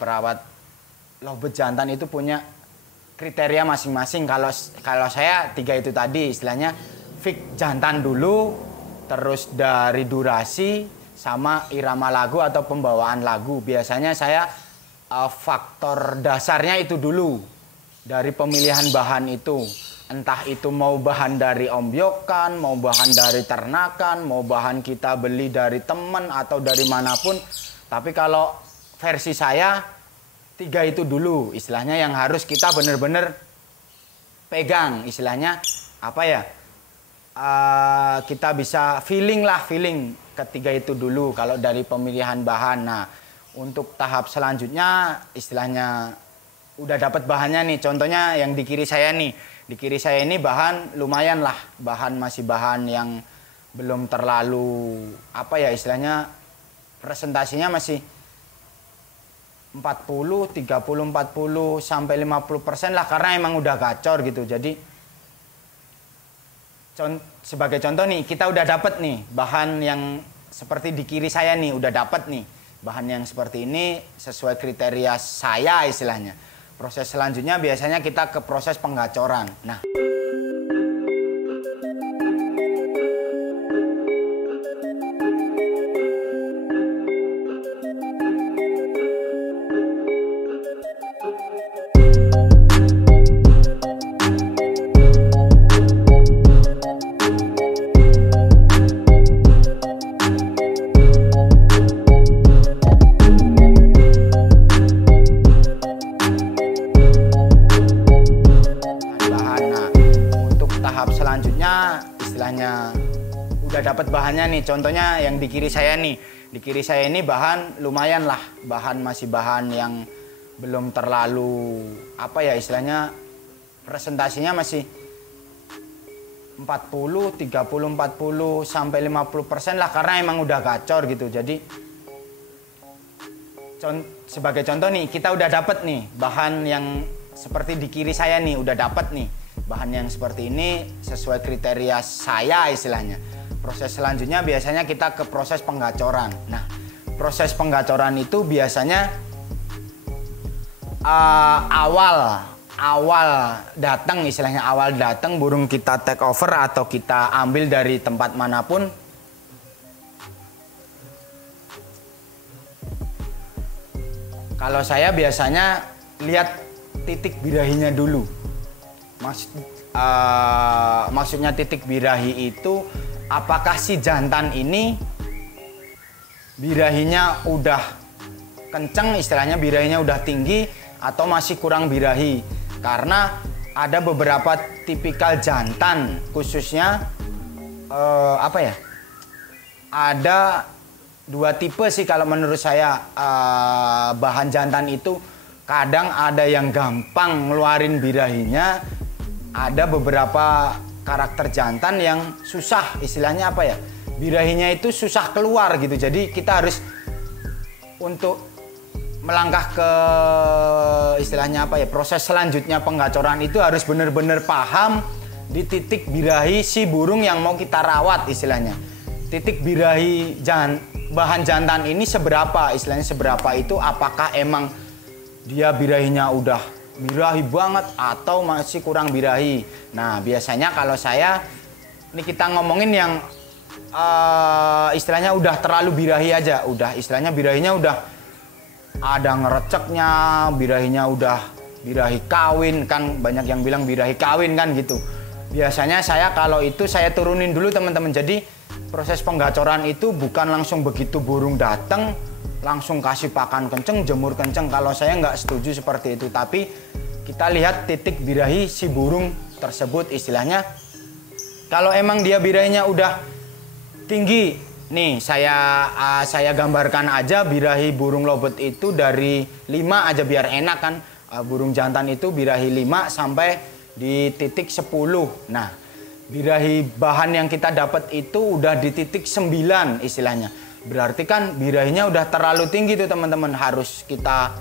perawat lovebird jantan itu punya kriteria masing-masing. Kalau saya 3 itu tadi istilahnya fix jantan dulu, terus dari durasi sama irama lagu atau pembawaan lagu. Biasanya saya faktor dasarnya itu dulu dari pemilihan bahan itu. Entah itu mau bahan dari ombyokan, mau bahan dari ternakan, mau bahan kita beli dari teman atau dari manapun. Tapi kalau versi saya 3 itu dulu istilahnya yang harus kita benar-benar pegang. Istilahnya apa ya, kita bisa feeling ketiga itu dulu kalau dari pemilihan bahan. Nah untuk tahap selanjutnya istilahnya udah dapat bahannya nih, contohnya yang di kiri saya nih. Di kiri saya ini bahan lumayan lah, masih bahan yang belum terlalu apa ya istilahnya, presentasinya masih 40, 30, 40 sampai 50% lah, karena emang udah gacor gitu. Jadi sebagai contoh nih, kita udah dapet nih bahan yang seperti di kiri saya nih, udah dapet nih bahan yang seperti ini sesuai kriteria saya istilahnya. Proses selanjutnya biasanya kita ke proses penggacoran. Nah, selanjutnya istilahnya udah dapat bahannya nih, contohnya yang di kiri saya nih. Di kiri saya ini bahan lumayan lah, masih bahan yang belum terlalu apa ya istilahnya, presentasinya masih 40, 30, 40 sampai 50% lah, karena emang udah gacor gitu. Jadi sebagai contoh nih, kita udah dapet nih bahan yang seperti di kiri saya nih, udah dapet nih bahan yang seperti ini sesuai kriteria saya istilahnya. Proses selanjutnya biasanya kita ke proses penggacoran. Nah, proses penggacoran itu biasanya awal datang istilahnya, awal datang burung kita take over atau kita ambil dari tempat manapun. Kalau saya biasanya lihat titik birahinya dulu. Maksudnya titik birahi itu apakah si jantan ini birahinya udah kenceng istilahnya, birahinya udah tinggi atau masih kurang birahi. Karena ada beberapa tipikal jantan khususnya apa ya, ada 2 tipe sih kalau menurut saya. Bahan jantan itu kadang ada yang gampang ngeluarin birahinya, ada beberapa karakter jantan yang susah istilahnya apa ya, birahinya itu susah keluar gitu. Jadi kita harus untuk melangkah ke istilahnya apa ya, proses selanjutnya penggacoran itu harus benar-benar paham di titik birahi si burung yang mau kita rawat istilahnya. Titik birahi bahan jantan ini seberapa istilahnya, seberapa itu apakah emang dia birahinya udah birahi banget atau masih kurang birahi. Nah biasanya kalau saya ini kita ngomongin yang istilahnya udah terlalu birahi aja, udah istilahnya birahinya udah ada ngereceknya, birahinya udah birahi kawin kan, banyak yang bilang birahi kawin kan gitu. Biasanya saya kalau itu saya turunin dulu teman-teman. Jadi proses penggacoran itu bukan langsung begitu burung datang langsung kasih pakan kenceng, jemur kenceng. Kalau saya nggak setuju seperti itu, tapi kita lihat titik birahi si burung tersebut istilahnya. Kalau emang dia birahinya udah tinggi, nih saya gambarkan aja birahi burung lovebird itu dari 5 aja biar enak kan. Burung jantan itu birahi 5 sampai di titik 10. Nah, birahi bahan yang kita dapat itu udah di titik 9 istilahnya. Berarti kan birahinya udah terlalu tinggi tuh teman-teman, harus kita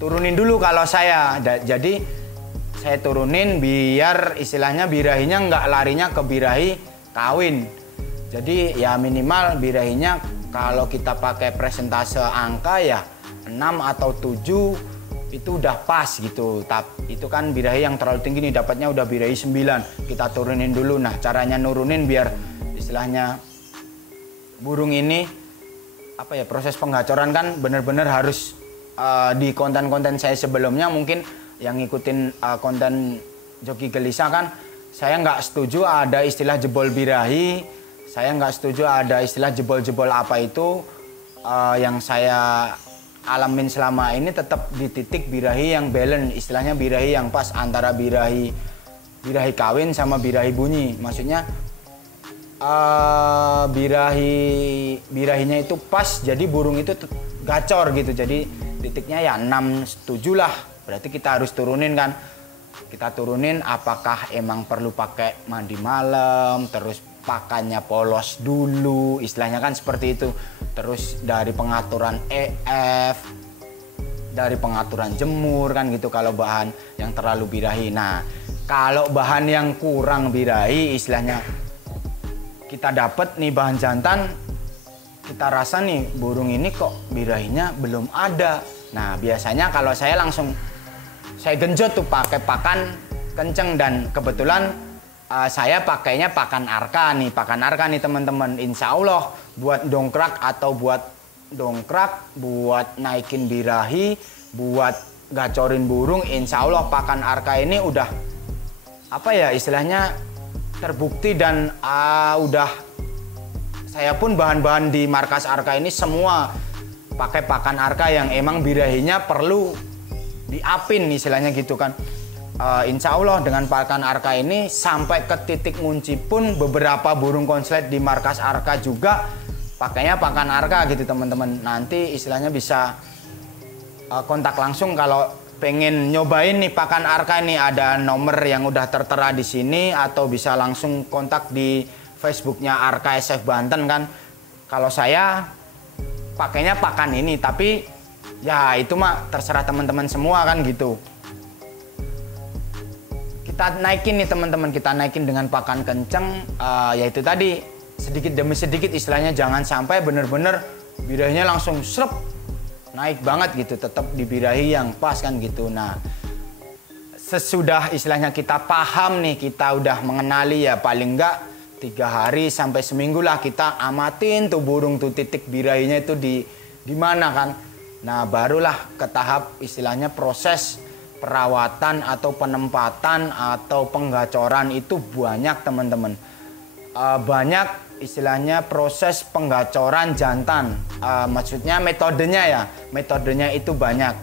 turunin dulu kalau saya. Jadi saya turunin biar istilahnya birahinya nggak larinya ke birahi kawin. Jadi ya minimal birahinya kalau kita pakai presentase angka ya 6 atau 7 itu udah pas gitu. Tapi itu kan birahi yang terlalu tinggi nih, dapatnya udah birahi 9. Kita turunin dulu. Nah, caranya nurunin biar istilahnya burung ini apa ya, proses penggacoran kan bener-bener harus di konten-konten saya sebelumnya mungkin yang ngikutin konten Joki Gelisah kan, saya nggak setuju ada istilah jebol birahi, saya nggak setuju ada istilah jebol-jebol apa itu. Yang saya alamin selama ini tetap di titik birahi yang balance, istilahnya birahi yang pas antara birahi kawin sama birahi bunyi. Maksudnya birahinya itu pas, jadi burung itu gacor gitu. Jadi titiknya ya 6-7 lah. Berarti kita harus turunin kan. Kita turunin apakah emang perlu pakai mandi malam, terus pakannya polos dulu, istilahnya kan seperti itu. Terus dari pengaturan EF, dari pengaturan jemur kan gitu kalau bahan yang terlalu birahi. Nah, kalau bahan yang kurang birahi, istilahnya kita dapat nih bahan jantan, kita rasa nih burung ini kok birahinya belum ada. Nah, biasanya kalau saya langsung saya genjot tuh pakai pakan kenceng, dan kebetulan saya pakainya pakan Arka nih teman-teman. Insya Allah buat dongkrak atau buat naikin birahi, buat gacorin burung, insya Allah pakan Arka ini udah apa ya istilahnya terbukti. Dan udah saya pun bahan-bahan di markas Arka ini semua pakai pakan Arka yang emang birahinya perlu diapin istilahnya gitu kan. Insya Allah dengan pakan Arka ini sampai ke titik ngunci pun beberapa burung konslet di markas Arka juga pakainya pakan Arka gitu teman-teman. Nanti istilahnya bisa kontak langsung kalau pengen nyobain nih pakan Arka ini, ada nomor yang udah tertera di sini, atau bisa langsung kontak di Facebooknya Arka SF Banten kan. Kalau saya pakainya pakan ini, tapi ya itu mah terserah teman-teman semua kan gitu. Kita naikin nih teman-teman, kita naikin dengan pakan kenceng, yaitu tadi sedikit demi sedikit istilahnya, jangan sampai bener-bener birahinya langsung srep naik banget gitu, tetap di birahi yang pas kan gitu. Nah, sesudah istilahnya kita paham nih, kita udah mengenali ya, paling enggak 3 hari sampai seminggu lah kita amatin tuh burung tuh titik birahinya itu di mana kan. Nah, barulah ke tahap istilahnya proses perawatan atau penempatan atau penggacoran itu banyak teman-teman. Banyak istilahnya proses penggacoran jantan. Maksudnya metodenya itu banyak.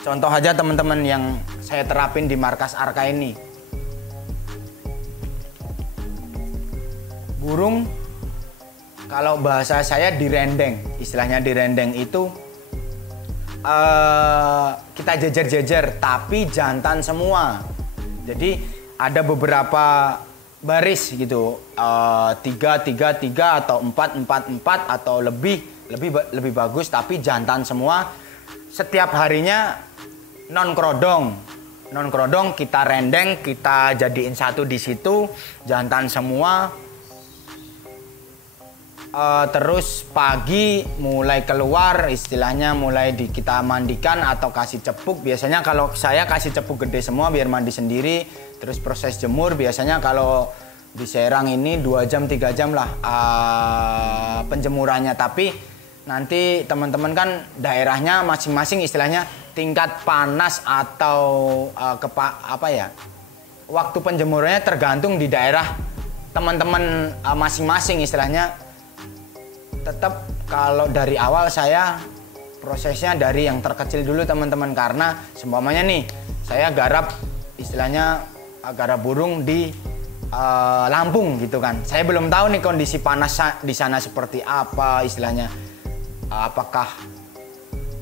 Contoh aja teman-teman yang saya terapin di markas Arka ini. Burung kalau bahasa saya direndeng, istilahnya direndeng itu kita jejer-jejer tapi jantan semua. Jadi ada beberapa baris gitu, 3-3-3 atau 4-4-4 atau lebih bagus, tapi jantan semua. Setiap harinya non krodong kita rendeng, kita jadiin satu di situ, jantan semua. Terus pagi mulai keluar, istilahnya mulai kita mandikan atau kasih cepuk. Biasanya kalau saya kasih cepuk gede semua biar mandi sendiri. Terus proses jemur biasanya kalau di Serang ini 2 jam 3 jam lah penjemurannya. Tapi nanti teman-teman kan daerahnya masing-masing istilahnya tingkat panas atau waktu penjemurannya tergantung di daerah teman-teman masing-masing istilahnya. Tetap kalau dari awal saya prosesnya dari yang terkecil dulu teman-teman, karena seumpamanya nih saya garap istilahnya garap burung di Lampung gitu kan. Saya belum tahu nih kondisi panas di sana seperti apa istilahnya. Apakah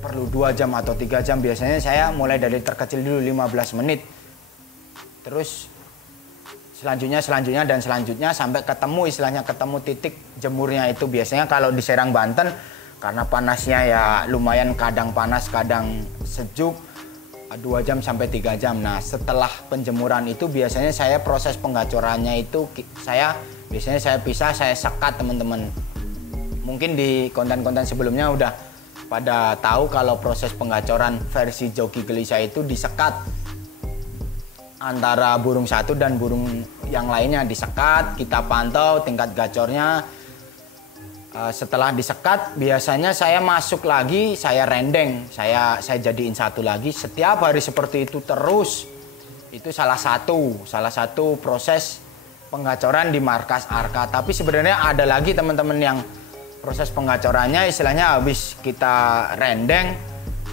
perlu 2 jam atau 3 jam. Biasanya saya mulai dari terkecil dulu 15 menit. Terus selanjutnya sampai ketemu titik jemurnya itu. Biasanya kalau di Serang Banten karena panasnya ya lumayan, kadang panas kadang sejuk, 2 jam sampai 3 jam. Nah, setelah penjemuran itu biasanya saya proses penggacorannya itu biasanya saya pisah, saya sekat teman-teman. Mungkin di konten-konten sebelumnya udah pada tahu kalau proses pengacoran versi Joki Gelisah itu disekat antara burung satu dan burung yang lainnya, disekat, kita pantau tingkat gacornya. Setelah disekat biasanya saya masuk lagi, saya rendeng, saya jadiin satu lagi setiap hari seperti itu terus. Itu salah satu proses pengacoran di markas Arka. Tapi sebenarnya ada lagi teman-teman yang proses pengacorannya istilahnya habis kita rendeng,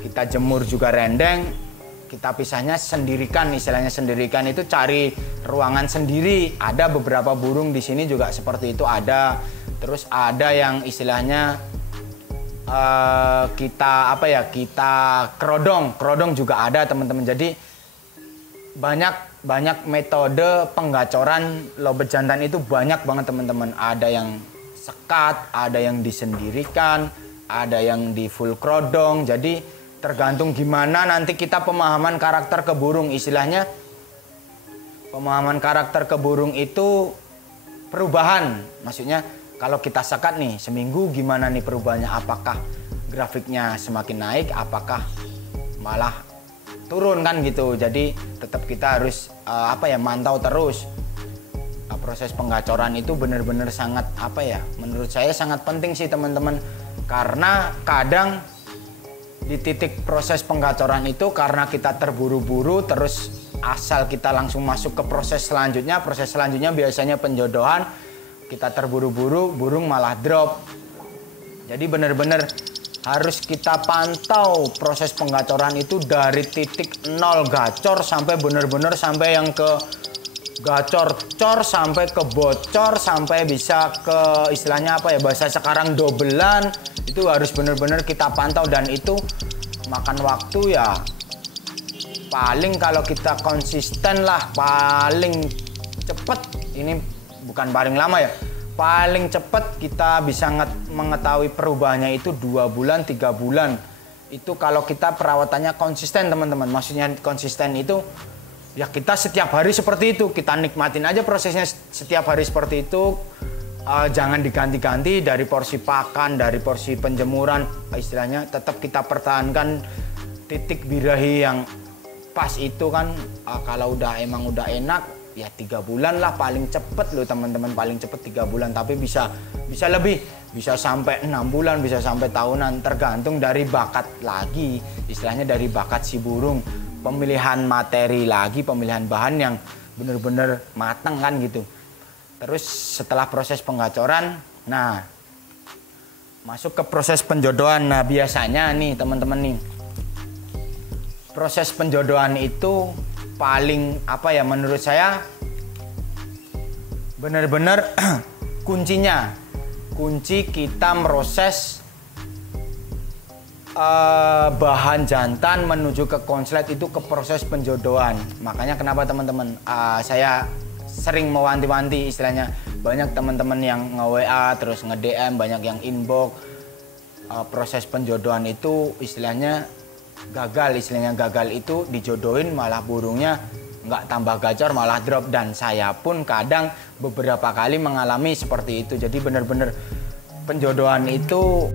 kita jemur juga rendeng, kita pisahnya sendirikan, istilahnya sendirikan itu cari ruangan sendiri. Ada beberapa burung di sini juga seperti itu ada. Terus ada yang istilahnya kita kerodong juga ada teman-teman. Jadi banyak metode penggacoran lobet jantan itu banyak banget teman-teman. Ada yang sekat, ada yang disendirikan, ada yang di full kerodong. Jadi tergantung gimana nanti kita pemahaman karakter ke burung. Istilahnya pemahaman karakter ke burung itu perubahan. Maksudnya kalau kita sekat nih seminggu gimana nih perubahannya, apakah grafiknya semakin naik, apakah malah turun kan gitu. Jadi tetap kita harus mantau terus. Proses penggacoran itu benar-benar sangat menurut saya sangat penting sih teman-teman. Karena kadang di titik proses penggacoran itu karena kita terburu-buru terus asal kita langsung masuk ke proses selanjutnya. Proses selanjutnya biasanya penjodohan. Kita terburu-buru, burung malah drop. Jadi benar-benar harus kita pantau proses penggacoran itu dari titik 0 gacor sampai benar-benar sampai yang ke gacor-cor sampai ke bocor sampai bisa ke istilahnya bahasa sekarang dobelan. Itu harus benar-benar kita pantau dan itu makan waktu ya paling kalau kita konsisten lah paling cepet, ini bukan paling lama ya, paling cepet kita bisa mengetahui perubahannya itu 2 bulan 3 bulan. Itu kalau kita perawatannya konsisten teman-teman. Maksudnya konsisten itu ya kita setiap hari seperti itu, kita nikmatin aja prosesnya setiap hari seperti itu. Jangan diganti-ganti dari porsi pakan, dari porsi penjemuran, istilahnya tetap kita pertahankan titik birahi yang pas itu kan. Kalau emang udah enak ya 3 bulan lah paling cepet loh teman-teman, paling cepet 3 bulan, tapi bisa lebih, bisa sampai 6 bulan, bisa sampai tahunan, tergantung dari bakat lagi, istilahnya dari bakat si burung, pemilihan materi lagi, pemilihan bahan yang bener-bener matang kan gitu. Terus setelah proses penggacoran, nah masuk ke proses penjodohan. Nah biasanya nih teman-teman nih, proses penjodohan itu paling menurut saya benar-benar kunci kita meroses bahan jantan menuju ke konslet itu ke proses penjodohan. Makanya kenapa teman-teman saya sering mewanti-wanti, istilahnya banyak teman-teman yang nge-WA terus nge-DM, banyak yang inbox. Proses penjodohan itu istilahnya gagal itu dijodohin malah burungnya nggak tambah gacor malah drop, dan saya pun kadang beberapa kali mengalami seperti itu. Jadi benar-benar penjodohan itu